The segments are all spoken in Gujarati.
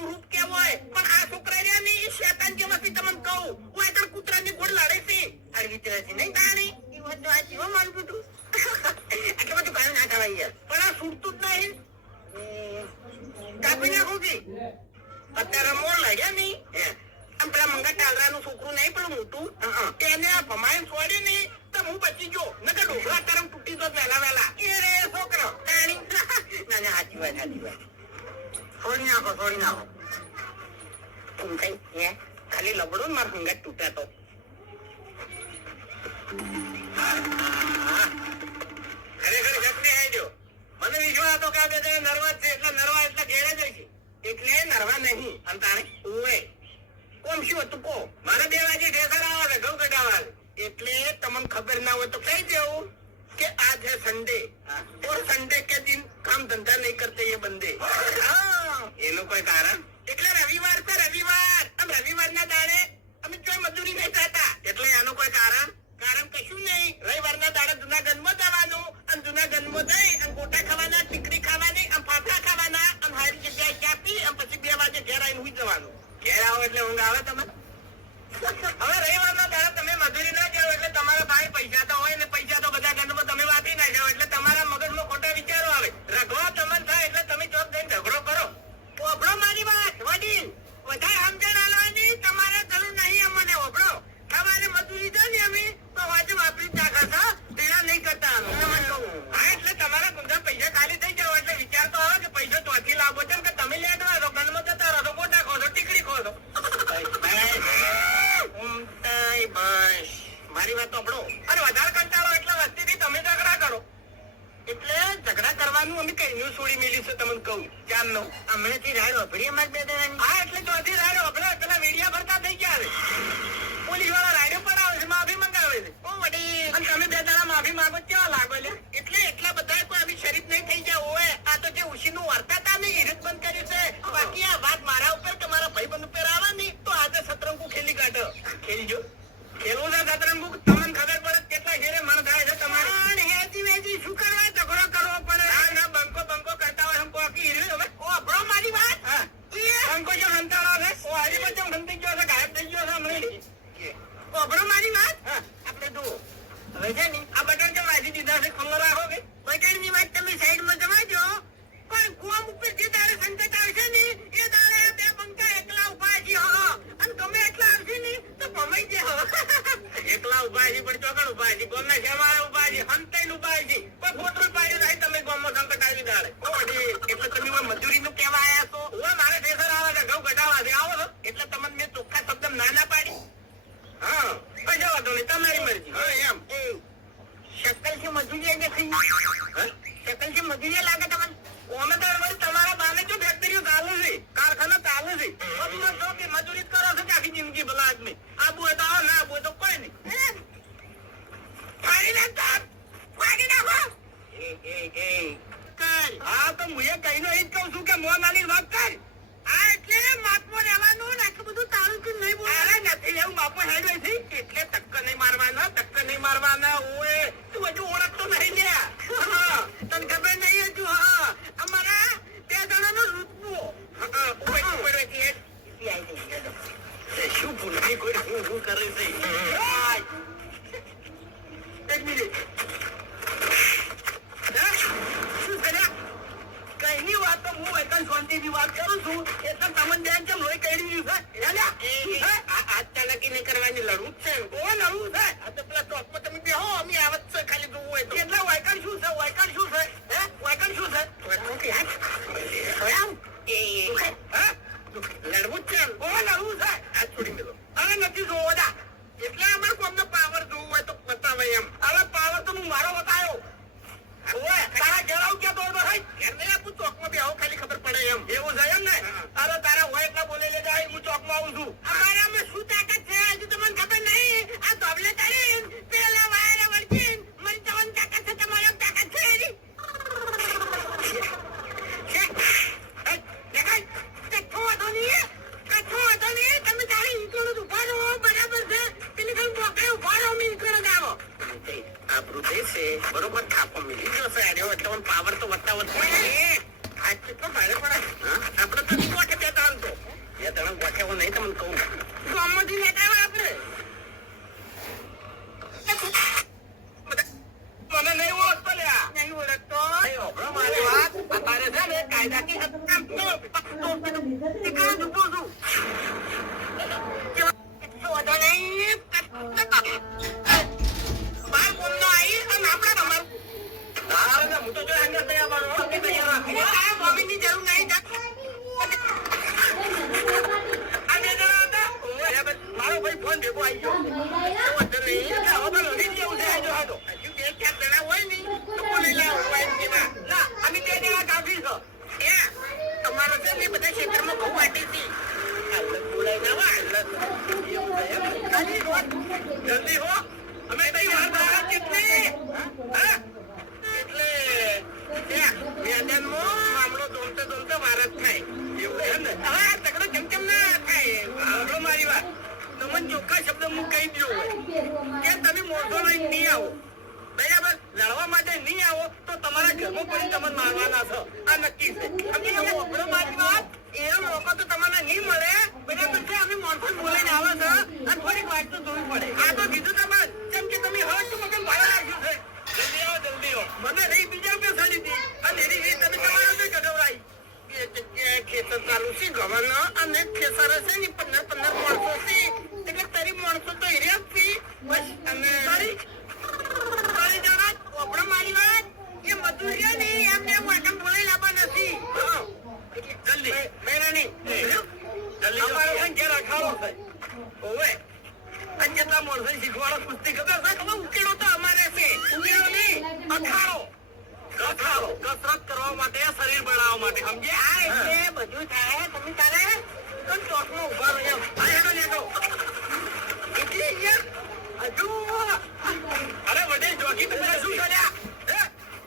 છોકરાનું રૂપ કેવું હોય, પણ આ છોકરા રહ્યા ને એ શેતાન જેવાથી તમને કહું, હું આગળ કૂતરાની ગોળ લડે છે અરવી તરફથી નહીં તાણી એ બધું આ જીવો મારું બધું આટલું બધું કાઢી ના થવાય યાર. પણ આ છૂટતું જ નહીં, કાપી નાખું કે અત્યારે મોર લાગ્યા નહીં. આમ પેલા મંગા ટાલરાનું છોકરું નહીં પેલું મોટું એને આ ભમાઈને છોડ્યું નહીં તો હું બચી ગયો, નકર ઢોકળા તરફ તૂટી તો વહેલા વહેલા એ રે છોકરો તાણી. ના ના સાચી વાત છોડી નાખો તું કઈ ખાલી લબડો ને મારા હંગાત તૂટ્યા તો ખરેખર જગને હેજો. મને વિશ્વાસ હતો કે આ બે નરવા છે એટલે નરવા એટલે ઘેરે જાય છે એટલે નરવા નહીં. અંતાણે ઓએ કોમ શું હતું કો મારે 2 વાગે ઢેસર આવે ઘઉં કઢાવા એટલે તમને ખબર ના હોય તો કઈ દેવું કે आज है संडे और संडे के दिन काम धंधा नहीं करते ये बंदे. એનું કોઈ કારણ એટલે રવિવાર છે રવિવાર. આમ રવિવાર ના દાડે અમે કોઈ મજૂરી નહીં થતા એટલે એનું કોઈ કારણ કશું નહીં. રવિવારના દાડે જુનાગઢમાં જવાનું અને જુનાગઢમાં જઈ અને ગોટા ખાવાના, ટીકડી ખાવાની, આમ ફાફડા ખાવાના અને સારી જગ્યાએ ચા પી અને પછી 2 વાગે ઘેર આવીને હુઈ જવાનું. ઘેર આવો એટલે ઊંઘ આવે તમને. હવે રવિવારના દાડે તમે મજૂરી ના જાઓ એટલે તમારા ભાઈ પૈસા તો હોય ને પૈસા તો બધા ગંદમાં તમે વાપરી ના જાઓ એટલે તમારા મગજમાં ખોટા વિચારો આવે. રગવા તમને થાય એટલે તમે ચોક જઈને ઝઘડો કરો. ઓભળો મારી વાત વડીલ, વધારે સમજણ આલવાની તમારે જરૂર નહીં. અમને ઓભળો તમારે મજૂરી દો ને અમે તો વાજુ વાપરી જ નાખા છો, પીડા નહીં કરતા. હા એટલે તમારા ગુંજા પૈસા ખાલી થઈ જાવ એટલે વિચાર તો આવે કે પૈસા ચોથી લાવો છે કે તમે લેવા રહો ગંદમાં જતા રહો, ગોટા ખો છો, ટીકડી ખો છો. બસ મારી વાત સાંભળો. અને વધારે કંટાળો એટલે વસ્તીથી તમે ઝઘડા કરો એટલે ઝઘડા કરવાનું અમે કઈ ન્યૂઝ છોડી મેલી છે તમને કહું ચાંદનો હમણાંથી રાડ વાપરી અમારે 2 જણાની. હા એટલે ચોથી રાડ વાપરે પેલા મીડિયા ભરતા થઈ ગયા આવે પોલીસ વાળા રાડ્યો પડાવે છે, માફી મંગાવે છે. ઓ વડી અને તમે 2 જણા માફી માંગો કેવા લાગો એટલે એટલા બધા કોઈ આવી શરીફ નહીં થઈ ગયા હોય. આ તો જે ઉશીનું વર્તા હતા ને એ રીત બંધ કર્યું છે. બાકી આ વાત મારા ઉપર કે મારા ભાઈબંધ ઉપર આવે ને તો આજે સતરંગુ ખેલી કાઢો. ખેલજો ખેલવું છે સતરંગુ. તમને ખબર પડે કેટલા ઘેરે મન થાય છે તમારે. હેજી વેજી શું કરવા ઝઘડો કરવો પડે. ના બંકો કરતા હોય હમ કોકી હીરો હવે ઓ આપણો મારી વાત બંકો જો હંતાળો છે ઓ આજે બધો હંતી ગયો છે, ગાયબ થઈ ગયો છે હમણાં. ઓ આપણો મારી વાત આપણે જુઓ હવે છે ને આ બટન જે વાંચી દીધા છે ખુલ્લો રાખો કે બટનની વાત તમે સાઈડમાં જમાજો. પણ કુવામ ઉપર જે દાડે સંકટ આવશે ને એ દાડે 2 બંકા એકલા ઉભા છે અને તમે એકલા આવશે ને તો ભમાઈ જાય. એકલા ઉભા છે પણ ચોકડ ઉભા છે, ગોમના શેવાળા ઉભા છે, હંતાઈને ઉભા છે, કોઈ ફોટરું પાડ્યું થાય તમે ગોમમાં સંકટ આવી દાડે. એટલે તમે મજૂરી નું કેવા આયા છો. હવે મારે ઠેસર આવે છે ઘઉં કઢાવા છે આવો છો એટલે તમને મેં ચોખ્ખા શબ્દ ના પાડી. હા કશો વાંધો નહીં તમારી મરજી. એમ શકલ થી મજૂરી શકલ થી મજૂરી લાગે તમને. ઓમે તો તમારા બાને જો ફેક્ટરીઓ ચાલુ છે, કારખાના ચાલુ છે, કે મજૂરી કરો છો કે આખી જિંદગી ભલા આદમી. આબુ હોય તો આવો, ના આબુ હોય તો કોઈ નહીં. હા તો હું એ કહીને એ જ કઉ છું કે મોં નાની વાત કર. હા એટલે માપમાં રહેવાનું ને આટલું બધું તારું થી નહીં બોલે નથી એવું માપમાં હેડ હોય છે એટલે ટક્કર નહીં મારવાના ઓએ તું હજુ ઓળખતો નહીં લ્યા. તને ખબર નહીં હજુ. હા અમારા 2 જણાનો રૂપવો શું ભૂલતી કોઈ હું કરે છે. એક મિનિટ શું કર્યા કઈની વાત તો હું એકન શાંતિથી વાત કરું છું એટલે તમને બેન કેમ લોહી કઈ છે. આજ ચાલાકી નહીં કરવાની લડવું જ છે. ઓ લડવું છે આ તો પેલા ચોકમાં તમે બેહો અમે આવત છે ખાલી જોવું હોય તો. એટલે વાયકણ શું છે વાયકણ શું છે લડવું જ છે. લડવું છે આ છોડી મેલો. અરે નથી જોવો દા એટલે અમારે કોમને પાવર જોવું હોય તો બતાવે એમ. હવે પાવર તો હું મારો બતાવ્યો. તારા ઘેર આવું ક્યાં દોડો હોય ઘેર નહીં આપું ચોકમાં બેહો ખાલી ખબર પડે એમ. એવું છે એમ ને. અરે તારા હોય એટલા બોલે લે જાય હું ચોકમાં આવું છું. અમારામાં શું તાકાત છે હજુ તમને ખબર નહીં. આ ધોબલે તારી પેલા વાયરા વળગી મને તમને તાકાત છે તમારા તાકાત છે એની. તમે તારી ઈકડો ઉભા રહો બરાબર છે. પેલી કઈ બોકડે ઉભા રહો મેં ઈકડો આવો. આપણું દેશ છે બરોબર થાપો મિલી જશે આર્યો એટલે પાવર તો વધતા વધતા આજ કેટલો ભારે પડે. આપડે તો કોઠે બે ત્રણ તો જણા ગોઠેવો નહીં તમને કહું ગામમાંથી લેતા આવ્યા આપણે મને નહીં ઓળખતો લ્યા નહીં ઓળખતો મારી વાત અત્યારે છે ને કાયદાથી તમારો છે ને બધા ક્ષેત્રમાં બહુ વાટી હતી જલ્દી હો અમે કઈ વાર કેટલી એટલે મેદાનમાં મામલો દોડતે દોડતે વાર જ થાય એવું છે ને હવે આ તકડો કેમ ના થાય મારી વાત તમને ચોખ્ખા શબ્દ હું કહી દઉં કે તમે મોટો લઈને નહીં આવો બરાબર લડવા માટે નહીં આવો તો તમારા ઘરમાં પડી તમને મારવાના છો આ નક્કી છે મારી વાત એનો મોકો તો તમને નહીં મળે બરાબર છે અમે મોણસો બોલાઈને આવે છે અને થોડીક વાત તો જોવી પડે આ તો કીધું તમે કેમ કે તમે હવે તો મગન ભાડા રાખ્યું છે જલ્દી આવો મને રહી બીજા બેસાડી હતી અને એની રીત તમે તમારા જોઈ કઢવરાઈ એ જગ્યાએ ખેતર ચાલુ છે ગવર્નર અને ખેતર છે ને 15 માણસો છે એટલે તારી માણસો તો હિર્યા જ છે બસ અને તારી જણા ઓપડો મારી વાત એ મજૂરિયા ને એમને વાટમ બોલાઈ લાવવા નથી જલ્દી મેરા નહીં જલ્દી અમારો ઘેર અખાડો છે ઓવે અને કેટલા માણસો શીખવાડો કુસ્તી ખબર છે ખબર ઉકેલો તો અમારે છે ઉકેલો નહીં અખાડો કસરત કરવા માટે શરીર બનાવવા માટે સમજે આ એટલે બધું થાય તમે તારે તો ચોકમાં ઉભા રહ્યો એટલે હજુ અરે વડે જોકી તમે શું કર્યા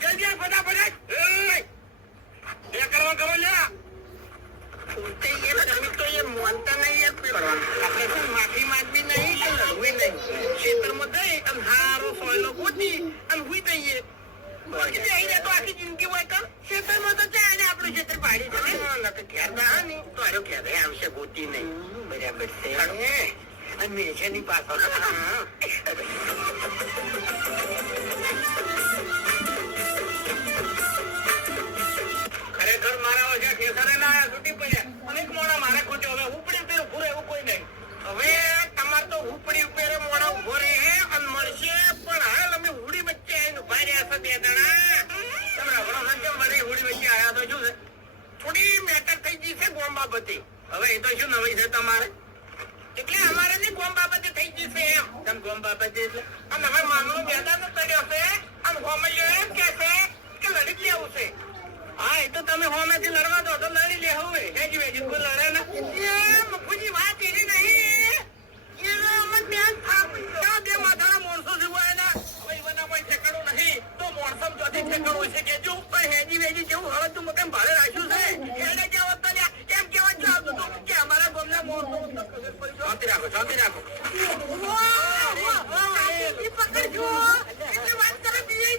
જલ્દી ફટાફટ એ કરવા કરો લ્યા માનતા નહીં આપણે માફી માંગવી નહીં કે લડવી નહીં ખેતરમાં જઈ અને હારો સોયલો ગોતી અને હુઈ દઈએ આખી જિંદગી હોય તો ખેતરમાં તો ચાલે આપણું ખેતર પાડી છે ક્યારે તો આરો ક્યારે આવશે ગોતી નહીં બરાબર છે અને છે ની પાછળ ખરેખર મારા વચ્ચે ખેતરે ના આવ્યા છૂટી પડ્યા અનેક મોડા મારે ખોટે હવે ઉપડી પેલું પૂરે એવું કોઈ નહીં હવે તમારે તો ઉપડી ઉપેરે મોડા ઉભો રહે અને મળશે પણ હાલ અમે હુડી વચ્ચે આવીને ઉભા રહ્યા છે બે જણા તમે હમણાં સંજય મને હુડી વચ્ચે આવ્યા તો શું છે થોડી મેટર થઈ ગઈ છે ગોમ બાબતે હવે એ તો શું નવી છે તમારે એટલે અમારે નહીં ગોમ બાબતે થઈ ગઈ છે એમ તમે ગોમ બાબતે એટલે અને હવે મામલો મેદાન ચડ્યો છે અને ગોમલ્યો એમ કે છે કે લડી લેવું છે હા એ તો તમે હોમેથી લડવા દો તો લડી લે હવે હેજી વેજી કોઈ લડે ને મફુજી વાત એવી નહીં બે માથાના માણસો જીવાય ને હવે એવાના કોઈ ઠેકાણું નહીં તો માણસો ચોથી ઠેકાણું હોય છે કેજો પણ હેજી વેજી જેવું હવે તું મકાન ભાડે રાખ્યું છે એને કેવા તલ્યા એમ કેવા જો આવતું હતું કે અમારા ગામના માણસો શાંતિ રાખો પકડજો એટલે વાત કરે બીજી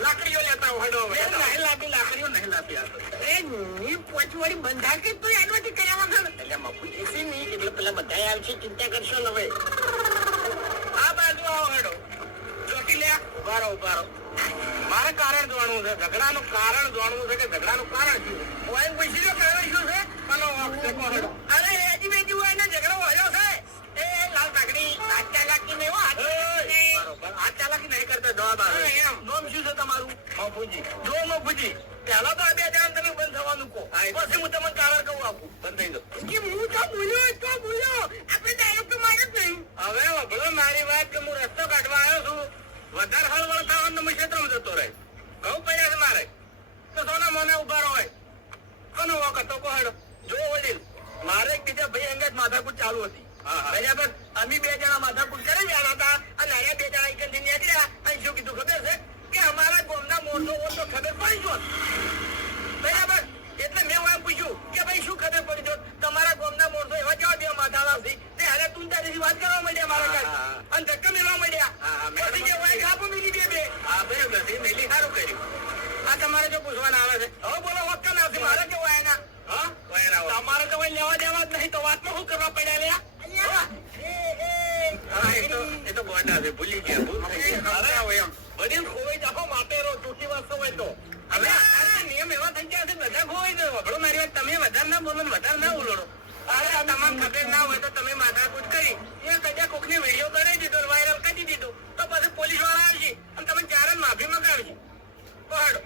લાકડીઓ લેતા લાકડીઓ નહીં લાતી પોચવાળી બંધા કે તું એનવાથી કર્યા વગર એટલે મફુજી છે નહીં એટલે પેલા બધા આવશે ચિંતા કરશો ને હવે આ બાજુ આવો હેડો ચોકી લે ઉભારો મારે કારણ જાણવું છે ઝઘડાનું કારણ જાણવું છે કે ઝઘડાનું કારણ શું હોય પૂછી કારણ શું છે પેલો હેડો અરે એજી બેજી હોય ને ઝઘડો હોયો છે એ લાલ કાકડી હાથ ચાલાકી નહીં બરોબર હાથ ચાલાકી નહીં કરતા જવાબ આવે એમ નોમ શું છે તમારું મફુજી જો મફુજી પેલા તો આ બે જણા તમે બંધ થવાનું કહો પછી હું તમને કારણ કહું આપું બંધ થઈ દો હું તો બોલ્યો આપણે ડાયરેક્ટ તો મારે જ નહીં હવે વગડો મારી વાત કે હું રસ્તો કાઢવા આવ્યો છું વધારે હળવળ થવાનું તમે ક્ષેત્રમાં જતો રહે ઘઉં પડ્યા છે મારે તો સોના મોને ઉભા હોય કોનો વખત તો કોહડો જો વડીલ મારે એક બીજા ભાઈ અંગે માથાકૂટ ચાલુ હતી બરાબર અમે 2 જણા માથાકૂટ કરી ગયા હતા અને અરે 2 જણા એકથી નીકળ્યા અને શું કીધું ખબર છે કે અમારા ગામના મોરસો તો ખબર પડી જો બરાબર એટલે મેં એમ પૂછ્યું કે ભાઈ શું ખબર પડી જો તમારા ગામના મોરસો એવા કેવા બે માથાળા છે તે અરે તું તારી વાત કરવા માંડ્યા મારા કાઢ અને ધક્કા મેળવા માંડ્યા પછી કે વાય ખાપો મિલી બે બરાબર છે મેલી સારું કર્યું આ તમારે જો પૂછવાના આવે છે હવે બોલો વખત નથી મારે કેવું આયા તમારે તો લેવા દેવા જ નહીં તો વાતમાં શું કરવા પડ્યા લ્યા એ તો ગોડા છે ભૂલી ગયા વડીલ ખોવાઈ જાઓ માટેરો ચૂંટી વાંચતો હોય તો હવે નિયમ એવા થઈ ગયા છે બધા ખોવાઈ ગયો વગડો મારી વાત તમે વધારે ના બોલો વધારે ના બોલો અરે આ તમામ ખબર ના હોય તો તમે માથાકૂટ કરી એ કદાચ કોકની વિડીયો કરી દીધો વાયરલ કરી દીધું તો પછી પોલીસ વાળા આવશે અને તમે ચાર માફી મંગાવશે પહાડો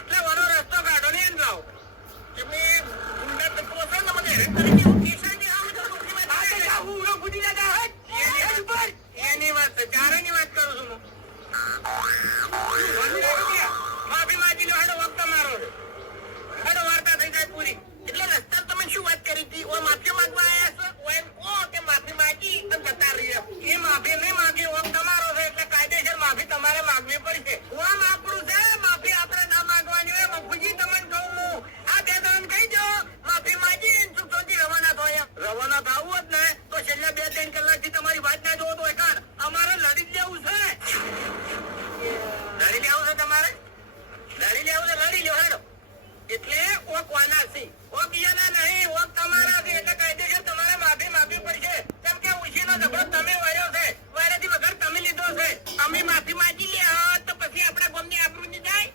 એટલે વરો રસ્તો કાઢો ને એમ લાવો તમે ગુંડા તત્વો છો ને મને હેરાન કરી દેવું કેસાની આવું તો કોકની વાત હું ઉરો ફૂટી જતા હોય એની વાત ચારેની વાત કરું છું માફી માંગી લો હેડો વખત મારો હેડો વાર્તા થઈ જાય પૂરી એટલે રસ્તા તમે શું વાત કરી હતી ઓ માફી માંગવા આવ્યા છો ઓ એમ કહો કે માફી માંગી અને જતા રહીએ એ માફી નહીં માંગી વખત તમારો છે એટલે કાયદેસર માફી તમારે માંગવી પડશે ઓમ આપણું છે માફી આપણે ના માંગવાની હોય મફુજી તમને કહું હું આ 2 જણ કહી દો માફી માંગી સુખ શાંતિ રવાના થયા રવાના થવું જ ને તો છેલ્લા 2-3 કલાકથી તમારી વાત ના જોવો તો એકાદ અમારે લડી જ લેવું છે લડી લેવું છે તમારે લડી લેવું છે લડી લો હેડો એટલે ઓ કોના છે ઓ બીજાના નહીં ઓ તમારા છે એટલે કાયદેસર તમારે માફી પડશે કેમ કે ઉછીનો ઝઘડો તમે વાળ્યો છે વાળેથી વગર તમે લીધો છે અમે માફી માંગી લે તો પછી આપણા ગામની આબરૂની જાય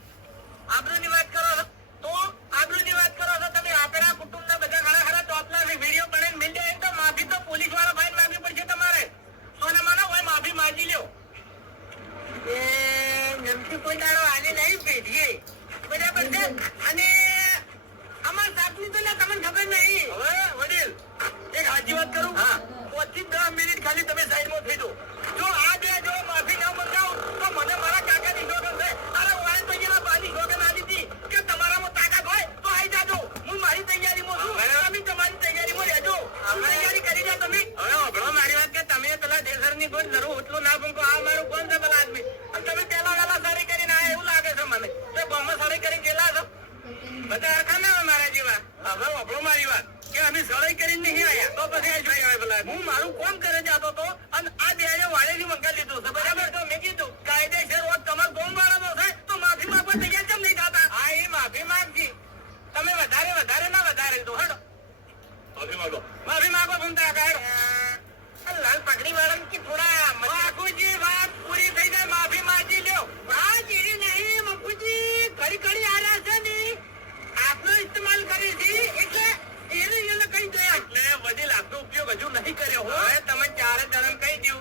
આબરૂની વાત કરો છો તો આબરૂની વાત કરો છો તમે આપણા કુટુંબના બધા ઘણા ખરા ટોપના વિડીયો બનાવીને મિલ જાય તો માફી તો પોલીસ વાળા ભાઈ માંગવી પડશે તમારે સોના માનો હોય માફી માંગી લ્યો એ નમથી કોઈ દાડો આને નહીં ભેજીએ બરાબર છે અને અમાર સાપની તો તમને ખબર નહીં હવે વડીલ એક સાચી વાત કરું 5-10 મિનિટ ખાલી તમે સાઈડમાં થઈ દો જો આ 2 જો માફી ના મંગાવો તો મને મારા કાકાની શોગન છે અરે વાય તો એના બાની શોગન આલી હતી કે તમારામાં તાકાત હોય તો આવી જાજો હું મારી તૈયારીમાં છું તમે તમારી તૈયારીમાં રહેજો તૈયારી કરી જા તમે હવે અભળો મારી વાત કે તમે પેલા દેસરની કોઈ જરૂર ઉતલું ના ફૂંકો આ મારું કોણ છે પેલા આદમી અને તમે પેલા વેલા સારી કરીને આ એવું લાગે છે મને તો બોમ્બ સારી કરીને ગયેલા છો બધા હરખા ના હોય મારા જેવા હવે અભળો મારી વાત કે અમે સળાઈ કરીને નહીં આવ્યા તો પછી આ જોઈ આવે પેલા હું મારું કોમ કરે જતો હતો અને આ 2 વાળેથી મંગાવી લીધું છે બરાબર તો મેં કીધું કાયદેસર હોત તમારો ગોમ વાળાનો છે તો માફી માંગવા તૈયાર કેમ નહીં થતા હા એ માફી માંગજી તમે વધારે ના વધારે તો હેડો માફી માંગો ભૂમતા કાઢો લાલ પગડી વાળા કે થોડા મજાકુજી વાત પૂરી થઈ જાય માફી માંગી લ્યો હા જેરી નહીં મફુજી ઘડી આર્યા છે ને આપનો ઇસ્તેમાલ કરી છે એટલે એને કહી દે એટલે વડીલ આપનો ઉપયોગ હજુ નહીં કર્યો હવે તમે 4 જણ કહી દઉં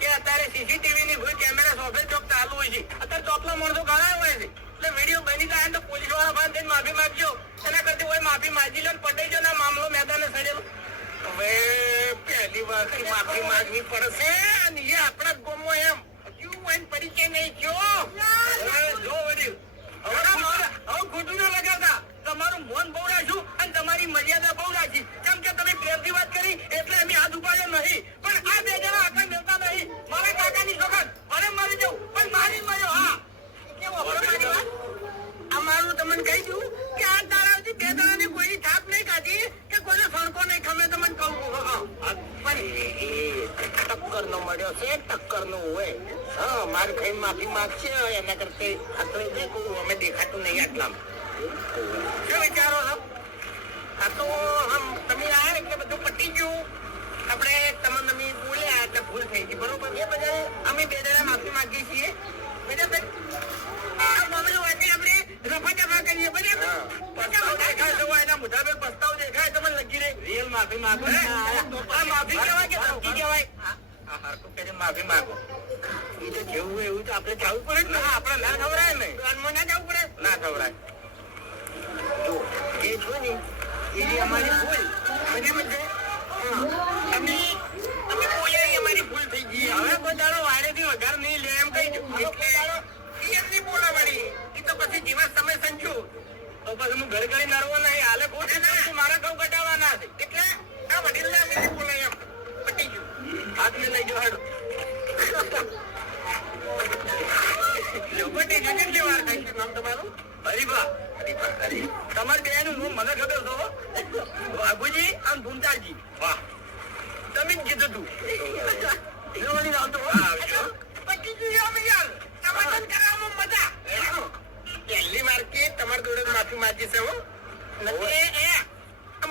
કે અત્યારે સીસીટીવી ની કોઈ કેમેરા સોફ્ટવેર ચોક ચાલુ હોય છે અત્યારે ચોપલા માણસો ઘણા હોય છે એટલે વિડીયો બની જાય તો પોલીસ વાળા ભાઈ થઈને માફી માંગજો એના કરતી હોય માફી માંગી લો પટાઈ જો ના મામલો મેદાને સડેલો હવે પહેલી વાર માફી માંગવી પડશે અને એ આપણા ગામમાં એમ હજુ કોઈ પરિચય નહીં થયો જો વડીલ હવે ખોટું ના લગાવતા તમારું મન બહુ રાખ્યું અને તમારી મર્યાદા બહુ રાખી કેમ કે તમે પ્રેમથી વાત કરી એટલે અમે હાથ ઉપાડ્યો નહીં પણ આ 2 જણા આખા મળતા નહીં મારા કાકાની સોગંદ અરે મરી જાઉં પણ મારી મર્યો હા કેવો મારી વાત અમારું તમને કહી દઉં કે આ દાડાથી 2 જણાની કોઈની થાપ નહીં ખાધી કે કોઈનો સણકો નહીં ખમે તમને કહું ટક્કર નો મળ્યો છે ટક્કર નો હોય હા મારે કઈ માફી માંગશે એના કરતા આટલે દેખું અમે દેખાતું નહીં આટલામાં શું વિચારો છો આ તો તમે આવ્યા એટલે બધું પટી ગયું આપણે તમે બોલ્યા એટલે ભૂલ થઈ ગઈ બરોબર એ બધા અમે 2 જણા માફી માંગીએ છીએ બરાબર આપણે રફા દફા કરીએ બરાબર એના મુતાબિક પસ્તાવ દેખાય તમને લગી રહે રિયલ માફી માંગો આ માફી કહેવાય કે ધમકી કહેવાય માફી માંગો એ તો જેવું હોય એવું તો આપણે જવું પડે ને આપણે ના ખવડાય ને કાનમાં ના જવું પડે ના ખવડાય જો એ છો ને એની અમારી ભૂલ બરાબર છે અમે બોલ્યા અમારી ભૂલ થઈ ગઈ હવે કોઈ દાડો વારેથી વધારે નહીં લે એમ કહી દઉં એટલે એમની બોલા વાળી એ તો પછી દિવસ સમય સંચું તો પછી હું ઘર ઘડી નરવો નહીં હાલે કોઈ મારા ઘઉં કટાવવાના છે એટલે આ વડીલ ને અમે બોલાય એમ કેટલી વાર થાય છે નામ તમારું? હરીબા. તમારી બેનું હું મને ખબર છો બાબુજી અને ભૂમતાજી. વાહ, તમે જ કીધું તું. પહેલી માર્કેટ તમારી જોડે માફી માંગી છે હો.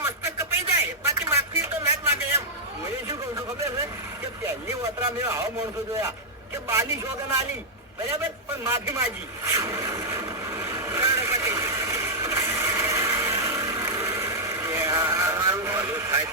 મસ્તક કપાઈ જાય બાકી માફી તો ના જ માંગે એમ. હું શું કઉ છું ખબર છે કે પહેલી વતરા મેં આવા માણસો જોયા કે બાલી શોગન આલી બરાબર પણ માફી માંગી. થાય